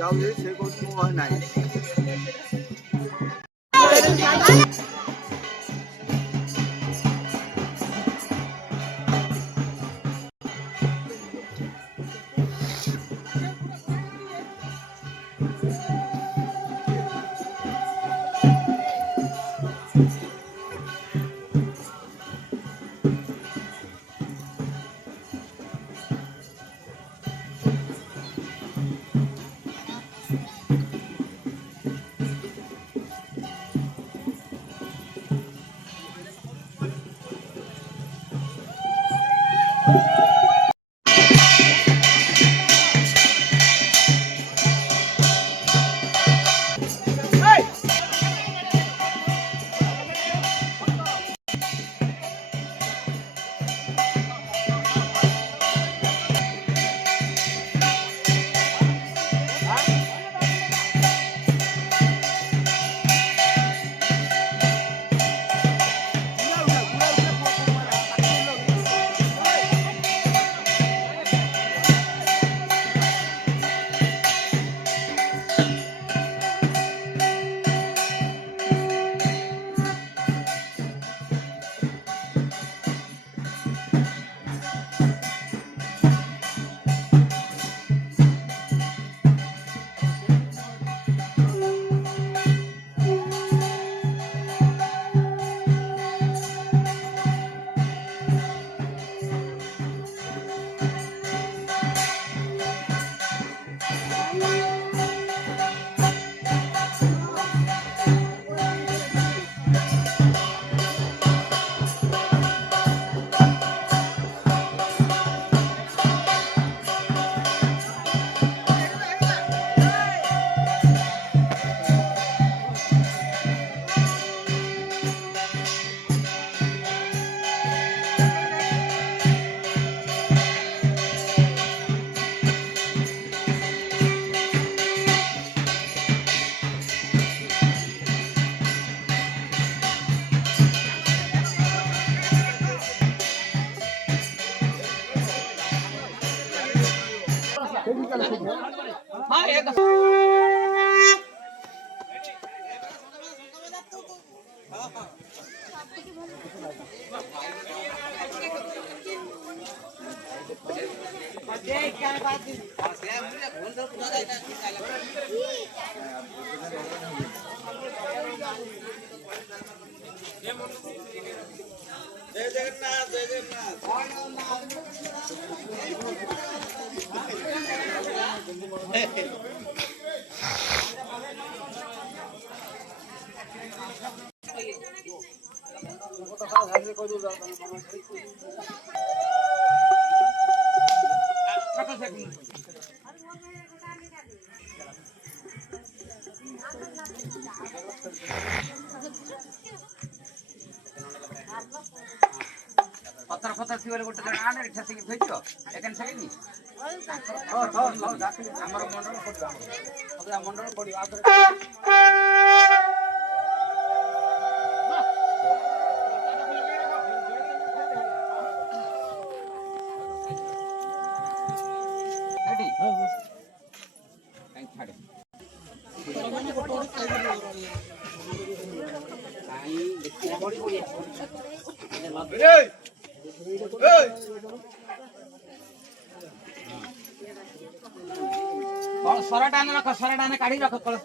ଯାଉଛି ସେ କହୁଛି ମୁଁ ନାହିଁ। जय जगन्नाथ जय जगन्नाथ पत्थर पत्थर थी गोटे जन आने ठेसिक थोइछ एकेन सेकेंड हमर मंडल पड़ियो सरटाने रख सरटाने काढ़ी रख कलश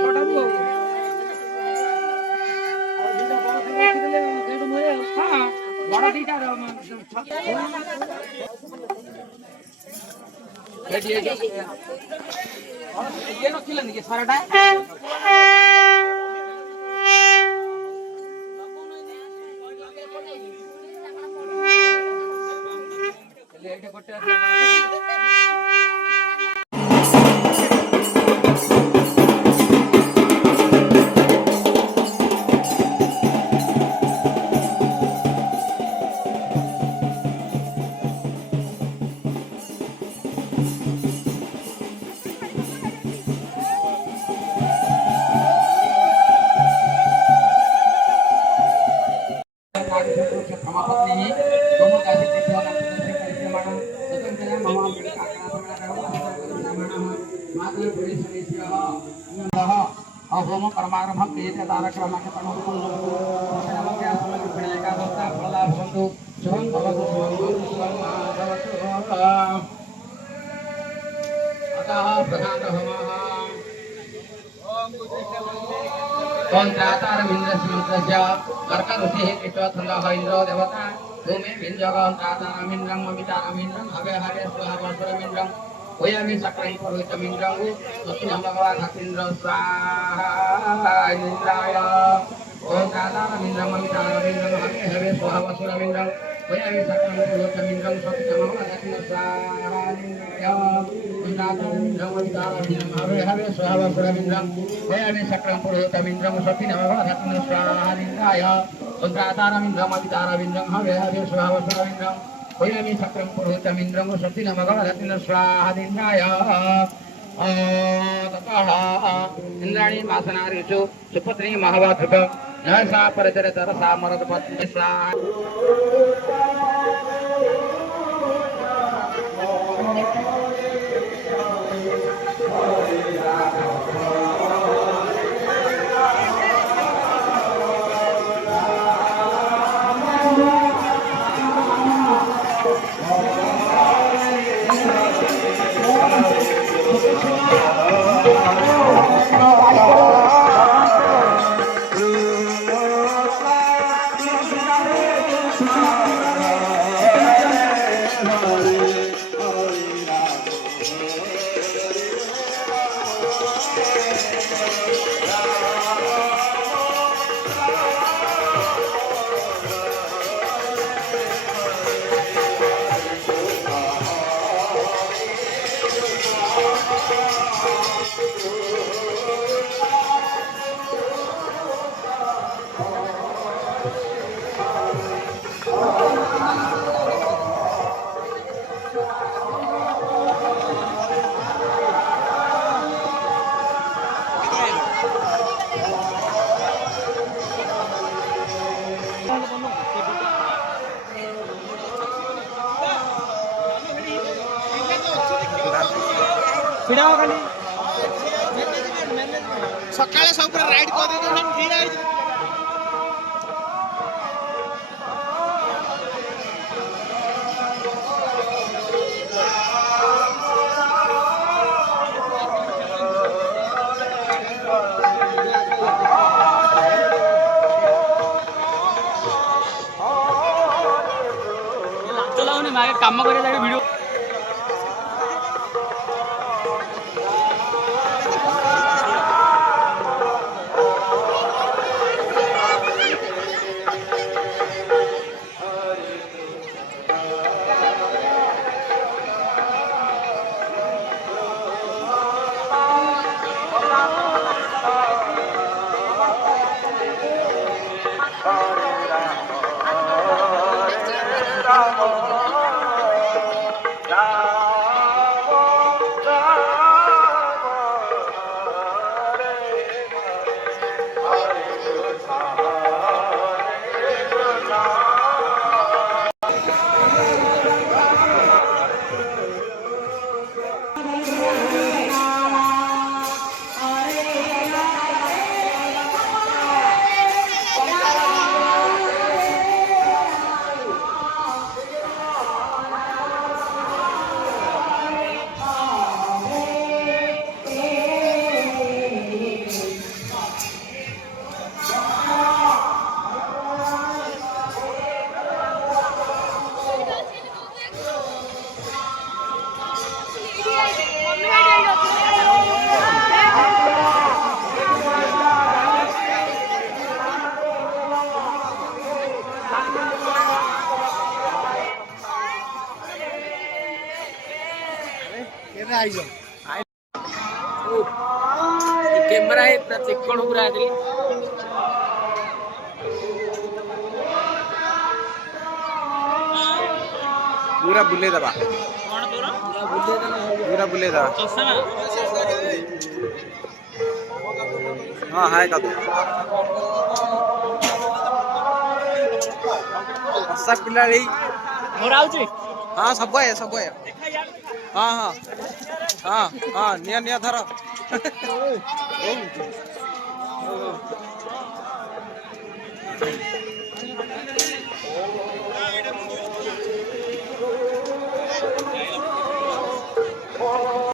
छोटा ये नथिलन कि साराटा एटे गोटे होम कर्मारंभ क्रियते तारक्रमः शुभं भवतु अतः प्रधानहोमः ओम त्रातारमिन्द्रस्य कर्कऋषिः कृष्णछन्दः इन्द्रो देवता भूमि विञ्जगं त्रातारमिन्द्रं ममितारमिन्द्रं हवे हवे स्वाहा वसुरमिन्द्रं वयमि सक्राय पुरोहितमिन्द्रं सत्यं भगवान् हतीन्द्र स्वाहा इन्द्राय ओम त्रातारमिन्द्रं ममितारमिन्द्रं हवे हवे स्वाहा वसुरमिन्द्रं वयमि सक्राय पुरोहितमिन्द्रं सत्यं भगवान् हतीन्द्र स्वाहा इन्द्राय हवे हवे स्वाहा वसुरमिन्द्रं वयमि सक्राय पुरोहितमिन्द्रं सत्यं भगवान् हतीन्द्र स्वाहा इन्द्राय ओम त्रातारमिन्द्रं ममितारमिन्द्रं हवे हवे स्वाहा वसुरमिन्द्रं वयमि सक्राय पुरोहितमिन्द्रं सत्यं भगवान् हतीन्द्र स्वाहा इन्द्राय ततः इंद्राणी मासनारीषु सुपत्नी महावातृकं न सा परिचरतरसा मरदपत्नी स्वाहा सकाळे सब राइड कर दे तो ठीक है चलाउनी मागे काम गरेर भिडियो ଆଇଛ कैमरा है पूरा चिकन पूरा है पूरा बुले दबा कौन तोरा पूरा बुले दबा चश्मा हाँ हाय का दो सब पिला रही मोर आउची हाँ सब है हाँ हाँ हाँ हाँ निया धर